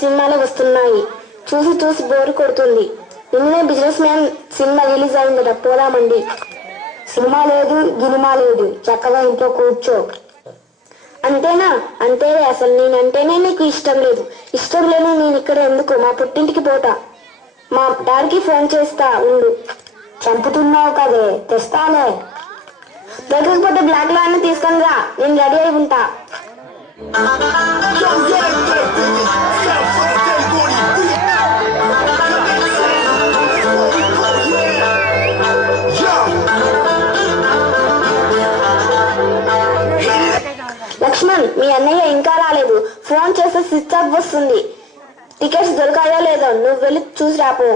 సినిమాలు వస్తున్నాయి. చూసి చూసి బోరు కొడుతుంది. నిన్నే బిజినెస్ మ్యాన్ సినిమా రిలీజ్ అయిందట, పోదామండి. సినిమా లేదు, గినిమా లేదు, చక్కగా ఇంట్లో కూర్చో. అంతేనా? అంతేలే. అసలు నేనంటేనే నీకు ఇష్టం లేదు. ఇష్టం లేదు నేను ఇక్కడ ఎందుకు? మా పుట్టింటికి పోతా. మా డాడీకి ఫోన్ చేస్తా ఉండు. చంపుతున్నావు కదే, తెస్తాలే. దొరకకపోతే బ్లాక్ లో అన్న తీసుకొని రా, నేను రెడీ అయి ఉంటా. లక్ష్మణ్, మీ అన్నయ్య ఇంకా రాలేదు. ఫోన్ చేస్తే స్విచ్ ఆఫ్ వస్తుంది. టికెట్స్ దొరకాయో లేదో నువ్వు వెళ్ళి చూసి రాపో.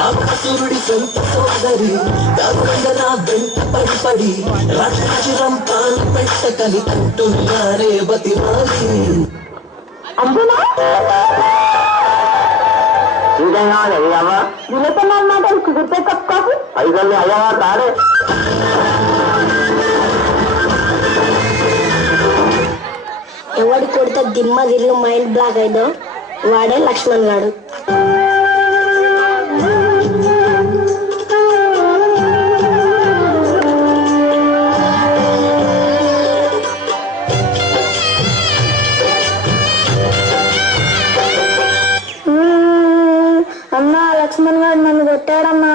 రాక్షసుడి సొంత సోదరి దాగుండరా వెంట పడి రాక్షసురం తాను పెట్టకని అంటున్నారే బతిమాలి. వినపన్నమాట కుదిరితే కప్పుకోకు. ఐదల్ని అయ్యవా తాడే. ఎవడి కొడితే దిమ్మ తిరిగి మైండ్ బ్లాక్ అయిందో వాడే లక్ష్మణ్ గాడు. అమ్మా, లక్ష్మణ్ గారు నన్ను కొట్టాడమ్మా.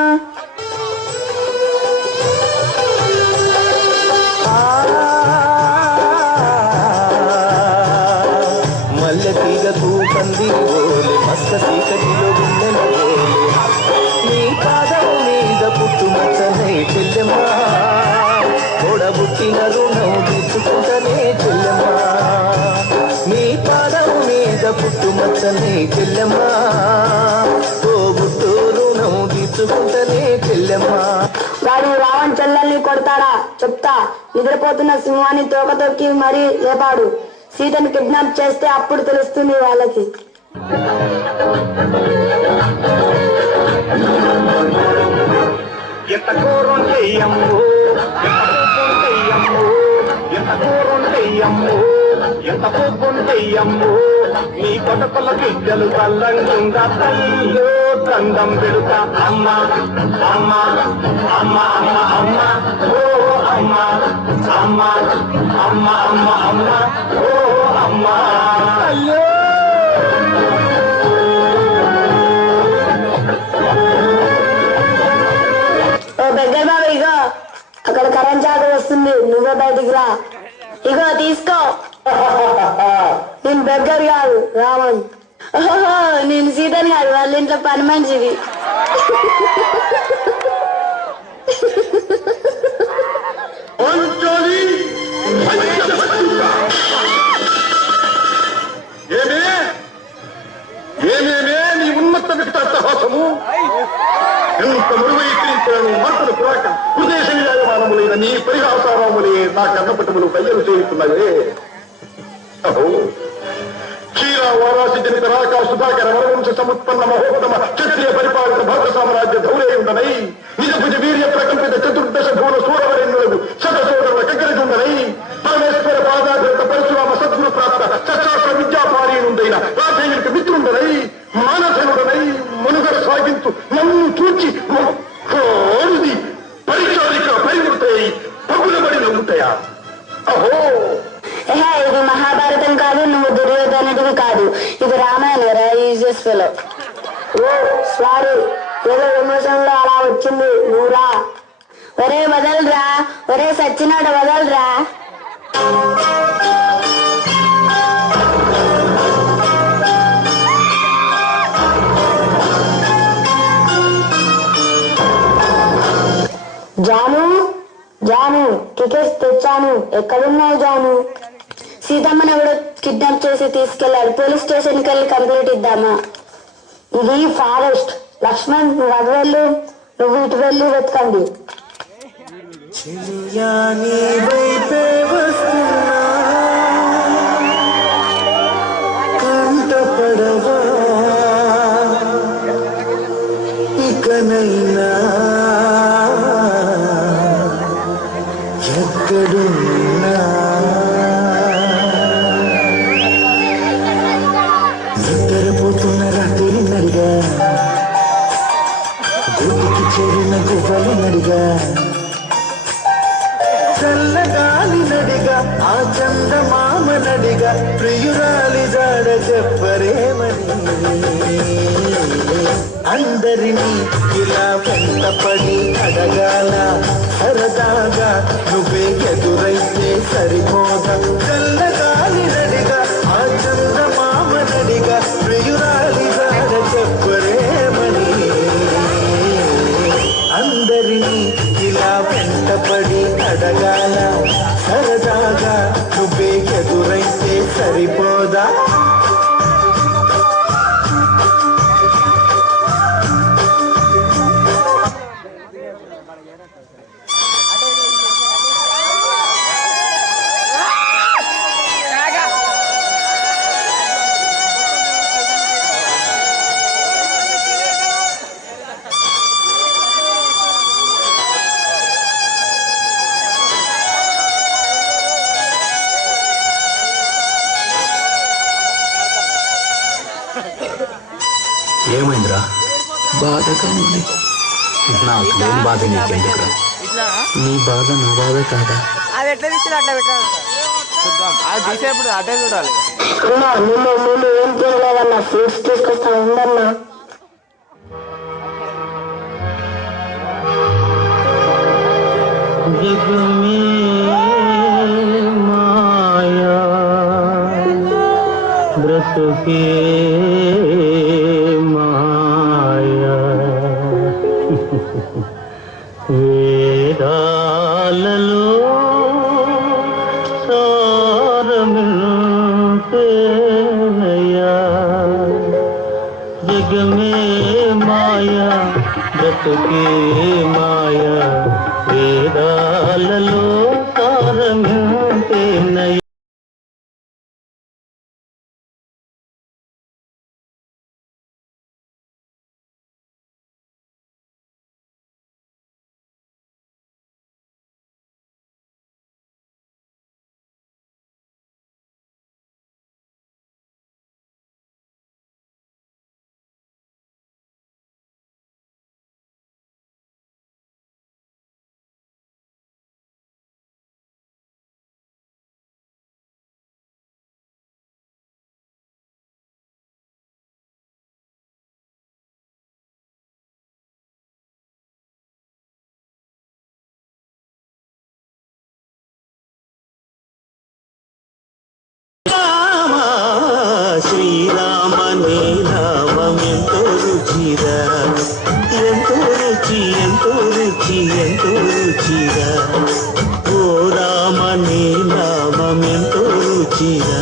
మల్లె తీగకు పంది ఓలే మస్త చీకటిలో గుండెల ఓలే నీ పాదం మీద పుట్టుమచ్చనే చెల్లెమ్మా తోడబుట్టిన రుణం తీసుకుంటనే చెల్లెమ్మా నీ పాదం మీద పుట్టుమచ్చనే చెల్లెమ్మా తోబుట్టు రుణం తీసుకుంటనే చెల్లెమ్మా. వాడు రావణ్ చెల్లెల్ని కొడతాడా చెప్తా. నిద్రపోతున్న సింహాన్ని తోక తొక్కి మరీ లేపాడు. సీతను కిడ్నాప్ చేస్తే అప్పుడు తెలుస్తుంది వాళ్ళకి. ఎంత ఘోరం చెయ్యమ్ము, ఎంత ఘోరం చెయ్యమ్ము, ఎంత కోపం చెయ్యమ్ము. నీ కొటకుల బిడ్డలు కల్లంగా తల్లిలో దండం పెడుతా. అమ్మ అమ్మ అమ్మ అమ్మ అమ్మ ఓ అమ్మ అమ్మ అమ్మ అమ్మ అమ్మ ఓ అమ్మ. అయ్యో బెగ్గర్ బాబు, ఇగో అక్కడ కరెంట్ చాకు వస్తుంది, నువ్వే బయటికి రా. ఇగో తీసుకో. నేను బెగ్గర్ కాదు, రావణ్. ఓహో, నేను సీతని కాదు, వాళ్ళ ఇంట్లో పని మనిషివి. ఏమేమే నీ ఉన్నత విత్తహసము ఎంత మురువైక్రించను మనసును పురాక ఉద్దేశ విజయమానములైన నీ పరిహాసారాములే నా కన్నపటములు కయ్యలు చేయుతున్నవే. క్షీర వారాసి జనిత రాకా సుధాకర వరవంశ సముత్పన్న మహోపమ క్షత్రియ పరిపాలన భద్ర సామ్రాజ్య ధౌరేయుండనై నిజ భుజ వీర్య ప్రకంపిత చతుర్దశ భూల సూరవరేంద్రులకు శతసోదరుల కగ్గరజుండనై పరమేశ్వర పాదాగ్రత పరశురామ సద్గురు ప్రాప్త సశాస్త్ర విద్యాపారీనుందైన రాజేయునికి మిత్రుండనై మానధనుడనై మనుగడ సాగించు నన్ను చూచి పరిచారిక పరివృతై విషయా? అహో, ఇది మహాభారతం కాదు, నువ్వు దుర్యోధనుడివి కాదు, ఇది రామాయణ యూజెస్ ఫెలో. ఓ సారీ, ఏదో ఎమోషన్ లో అలా వచ్చింది, నువ్వురా. ఒరే వదలరా, ఒరే సచ్చినాడు వదలరా. జాను జాను టికెట్స్ తెచ్చాను. ఎక్కడున్నావు జాను? సీతమ్మని ఎవడో కిడ్నాప్ చేసి తీసుకెళ్లాడు. పోలీస్ స్టేషన్ కి వెళ్ళి కంప్లైంట్ ఇద్దామా? ఇది ఫారెస్ట్. లక్ష్మణ్ నువ్వు అటు వెళ్ళు, నువ్వు ఇటు వెళ్ళి వెతకండి. ఇకనైనా ఎక్కడున్నా నిద్రపోతున్న రాత్రి నడిగా, గుడికి చేరిన గువ్వలు నడిగా, చల్లగాలి నడిగా, ఆ చందమామ నడిగా, ప్రియురాలి జాడ చెప్పరేమని అందరినీ ఇలా వెంటపడి అడగాల సరదాగా, నువ్వే ఎదురైతే సరిపోదా. చల్లగాలి నడిగా, ఆ చందమామ నడిగా, ప్రియురాలి జాడ చెప్పరేమని అందరినీ ఇలా వెంటపడి అడగాల సరదాగా, నువ్వే ఎదురైతే సరిపోదా. ఏమైందిరా? బాధగా ఉంది. నాకు లేని బాధ నీకెందుకురా? నీ బాధ నా బాధ కాదా? అది ఎట్లా తీసి అట్లా పెట్టాలి, చూద్దాం. అది తీసేప్పుడు అటే చూడాలి. అన్నా నిన్ను ఏం తినలేదన్నా, ఫ్రూట్స్ తీసుకొస్తాను ఉందన్నా. మాయా బ్రతుకే మాయా వేదాలలో సారమిల్పేనయా జగమే మాయా బ్రతుకే మాయా వేదాలలో సారమిల్పేనయా. శ్రీరామ నీ నామమెంతో రుచిరా, ఎంతో రుచి ఎంతో రుచి ఎంతో రుచిరా. ఓ రామ నీ నామమెంతో రుచిరా,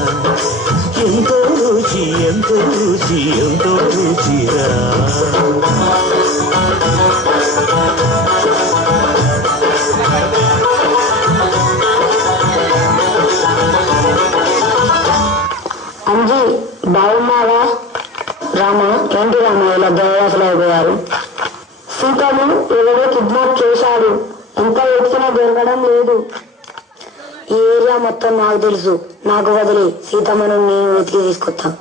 ఎంతో రుచి ఎంతో రుచి ఎంతో రుచిరా. అంజీ బాగున్నావా? రామ ఏంటి రామ ఇలా దేవదాసులు అయిపోయారు? సీతను ఎవరో కిడ్నాప్ చేశాడు, ఎంత వెతికినా దొరకడం లేదు. ఈ ఏరియా మొత్తం నాకు తెలుసు, నాకు వదిలి సీతమ్మను నేను వెతికి తీసుకొస్తాను.